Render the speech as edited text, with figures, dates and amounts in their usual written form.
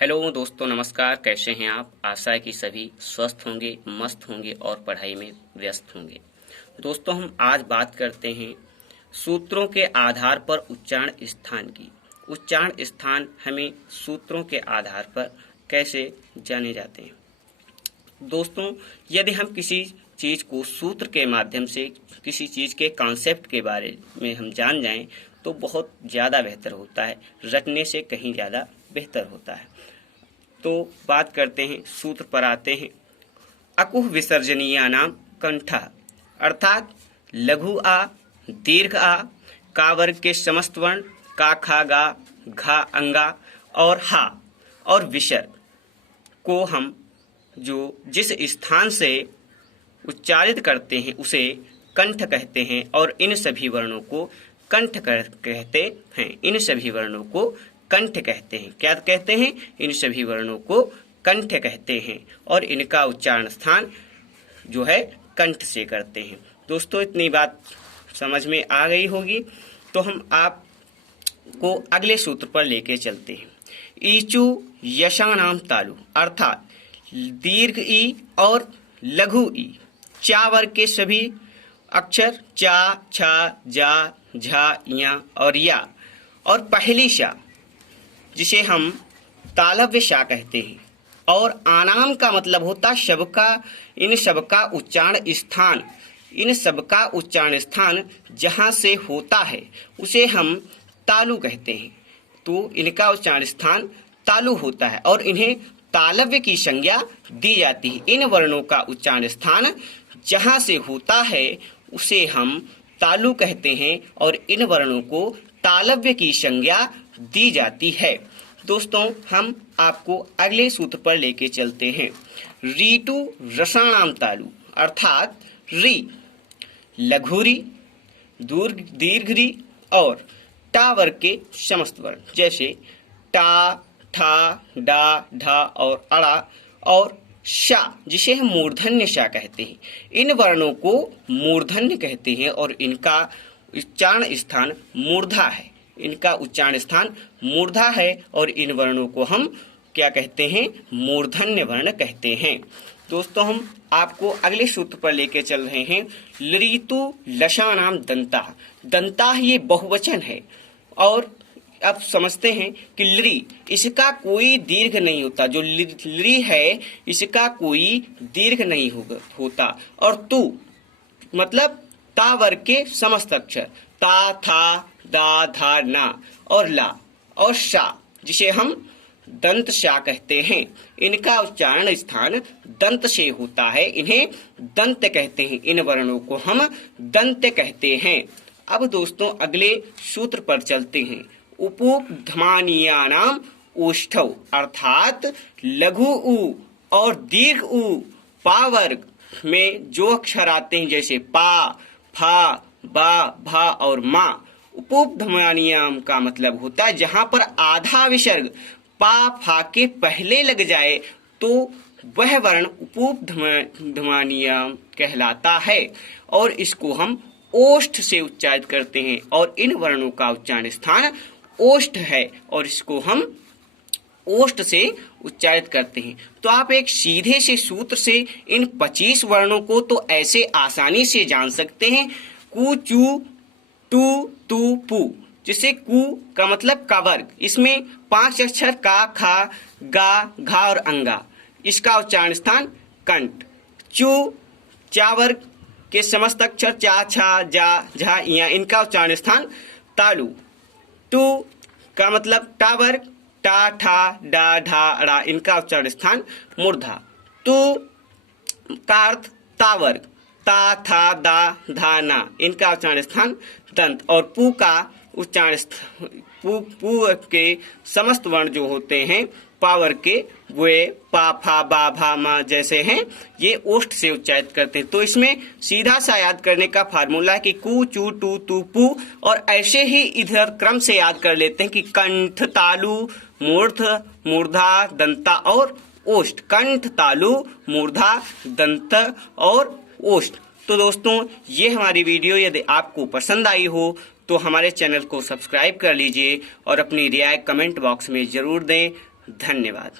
Hello दोस्तों, नमस्कार। कैसे हैं आप? आशा है कि सभी स्वस्थ होंगे, मस्त होंगे और पढ़ाई में व्यस्त होंगे। दोस्तों, हम आज बात करते हैं सूत्रों के आधार पर उच्चारण स्थान की। उच्चारण स्थान हमें सूत्रों के आधार पर कैसे जाने जाते हैं। दोस्तों, यदि हम किसी चीज़ को सूत्र के माध्यम से, किसी चीज़ के कॉन्सेप्ट के बारे में हम जान जाएं तो बहुत ज़्यादा बेहतर होता है, रटने से कहीं ज़्यादा बेहतर होता है। तो बात करते हैं, सूत्र पर आते हैं। अकुह विसर्जनीयानाम कंठः, अर्थात लघु आ, दीर्घ आ, का वर्ग के समस्त वर्ण का, खा, गा, घा, अंगा और हा और विसर्ग को हम जिस स्थान से उच्चारित करते हैं उसे कंठ कहते हैं और इन सभी वर्णों को कंठ कहते हैं। इन सभी वर्णों को कंठ कहते हैं। क्या कहते हैं? इन सभी वर्णों को कंठ कहते हैं और इनका उच्चारण स्थान जो है कंठ से करते हैं। दोस्तों, इतनी बात समझ में आ गई होगी, तो हम आपको अगले सूत्र पर लेके चलते हैं। ईचु यशानाम तालु, अर्थात दीर्घ ई और लघु ई, चा वर्ग के सभी अक्षर चा, छा, जा, झा, या और या, और पहली शा जिसे हम तालव्य शा कहते हैं, और आनाम का मतलब होता सबका, इन सबका उच्चारण स्थान, इन सबका उच्चारण स्थान जहाँ से होता है उसे हम तालु कहते हैं। तो इनका उच्चारण स्थान तालु होता है और इन्हें तालव्य की संज्ञा दी जाती है। इन वर्णों का उच्चारण स्थान जहाँ से होता है उसे हम तालु कहते हैं और इन वर्णों को तालव्य की संज्ञा दी जाती है। दोस्तों, हम आपको अगले सूत्र पर लेके चलते हैं। रीटु रसाणाम तालु, अर्थात री, लघुरी, दीर्घ री और टा वर्ग के समस्त वर्ण, जैसे टा, ठा, डा, ढा और अड़ा और शा जिसे हम मूर्धन्य शा कहते हैं। इन वर्णों को मूर्धन्य कहते हैं और इनका उच्चारण स्थान मूर्धा है। इनका उच्चारण स्थान मूर्धा है और इन वर्णों को हम क्या कहते हैं? मूर्धन्य वर्ण कहते हैं। दोस्तों, हम आपको अगले सूत्र पर लेके चल रहे हैं। लृतु लशानाम दंता, दंता ये बहुवचन है और अब समझते हैं कि लृ, इसका कोई दीर्घ नहीं होता। जो लृ है इसका कोई दीर्घ नहीं होता। और तु मतलब ता वर्ग के समस्त अक्षर ता, था, दा, धा, ना और ला और शा जिसे हम दंत शा कहते हैं। इनका उच्चारण स्थान दंत से होता है, इन्हें दंत कहते हैं। इन वर्णों को हम दंत कहते हैं। अब दोस्तों, अगले सूत्र पर चलते हैं। उपधमानीयानाम ओष्ठौ, अर्थात लघु उ और दीर्घ उ पा वर्ग में जो अक्षर आते हैं, जैसे पा, फा, बा, भा और मा। उपधमानीयाम का मतलब होता है जहां पर आधा विसर्ग पा, फा के पहले लग जाए तो वह वर्ण उपधमानीयाम कहलाता है और इसको हम ओष्ठ से उच्चारित करते हैं और इन वर्णों का उच्चारण स्थान ओष्ठ है और इसको हम ओष्ठ से उच्चारित करते हैं। तो आप एक सीधे से सूत्र से इन 25 वर्णों को तो ऐसे आसानी से जान सकते हैं। कु, चू, टू, तू, पू, जिसे कु का मतलब का वर्ग, इसमें 5 अक्षर का, खा, गा, घा और अंगा, इसका उच्चारण स्थान कंठ। चू, चा वर्ग के समस्त अक्षर चा, छा, जा, झा, या, इनका उच्चारण स्थान तालु। टू का मतलब टा वर्ग, टा, ठा, डा, ढा, अड़ा, इनका उच्चारण स्थान मूर्धा। तू का अर्थ ता वर्ग, ता, था, दा, धा, ना, इनका उच्चारण स्थान दंत। और पू का उच्चारण पू के समस्त वर्ण जो होते हैं पावर के, वे पा, फा, बा, भा, मा जैसे हैं, ये ओष्ठ से उच्चारित करते हैं। तो इसमें सीधा सा याद करने का फार्मूला है कि कु, चू, टू, तू, पू, और ऐसे ही इधर क्रम से याद कर लेते हैं कि कंठ, तालु, मूर्ध, मूर्धा, दंता और ओष्ठ। कंठ, तालु, मूर्धा, दंत और ओष्ठ। तो दोस्तों, ये हमारी वीडियो यदि आपको पसंद आई हो तो हमारे चैनल को सब्सक्राइब कर लीजिए और अपनी राय कमेंट बॉक्स में जरूर दें। धन्यवाद।